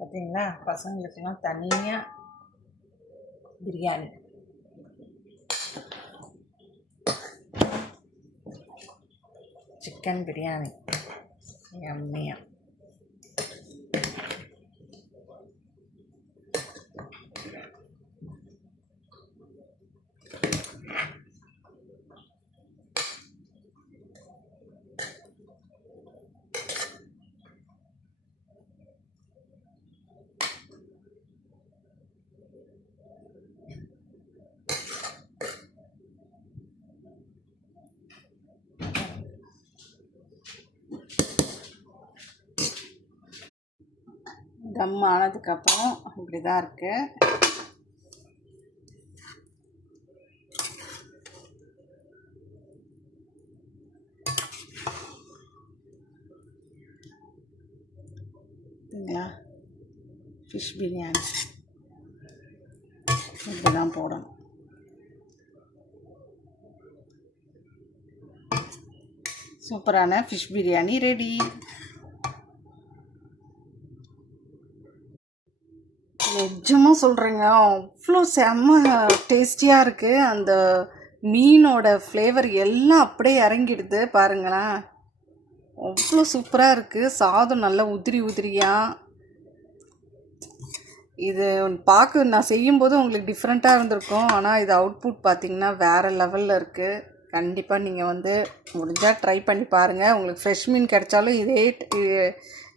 பார்த்தீங்களா, பசங்களுக்கெல்லாம் தனியாக பிரியாணி. சிக்கன் பிரியாணி யம்மியாக. தம் ஆனதுக்கப்புறம் இப்படி தான் இருக்குது. சரிங்களா, ஃபிஷ் பிரியாணி இப்படி தான் போடணும். சூப்பரான ஃபிஷ் பிரியாணி ரெடி. நிஜமாக சொல்கிறேங்க, அவ்வளோ செம்ம டேஸ்டியாக இருக்குது. அந்த மீனோட ஃப்ளேவர் எல்லாம் அப்படியே இறங்கிடுது பாருங்களேன். அவ்வளோ சூப்பராக இருக்குது. சாதம் நல்லா உதிரி உதிரியாக. இது பார்க்க நான் செய்யும்போது உங்களுக்கு டிஃப்ரெண்ட்டாக இருந்திருக்கும். ஆனால் இது அவுட்புட் பார்த்திங்கன்னா வேறு லெவலில் இருக்குது. கண்டிப்பாக நீங்கள் வந்து முடிஞ்சால் ட்ரை பண்ணி பாருங்கள். உங்களுக்கு ஃப்ரெஷ் மீன் கிடைச்சாலும்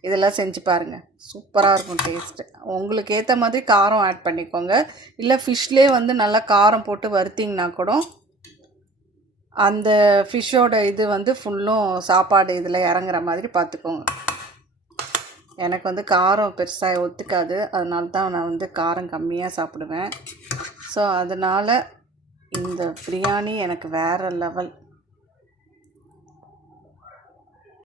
இதெல்லாம் செஞ்சு பாருங்கள். சூப்பராக இருக்கும் டேஸ்ட்டு. உங்களுக்கு ஏற்ற மாதிரி காரம் ஆட் பண்ணிக்கோங்க. இல்லை ஃபிஷ்லேயே வந்து நல்லா காரம் போட்டு வறுத்திங்கன்னா கூட அந்த ஃபிஷ்ஷோட இது வந்து ஃபுல்லும் சாப்பாடு இதில் இறங்குற மாதிரி பார்த்துக்கோங்க. எனக்கு வந்து காரம் பெருசாக ஒத்துக்காது, அதனால தான் நான் வந்து காரம் கம்மியாக சாப்பிடுவேன். ஸோ அதனால் இந்த பிரியாணி எனக்கு வேறு லெவல்.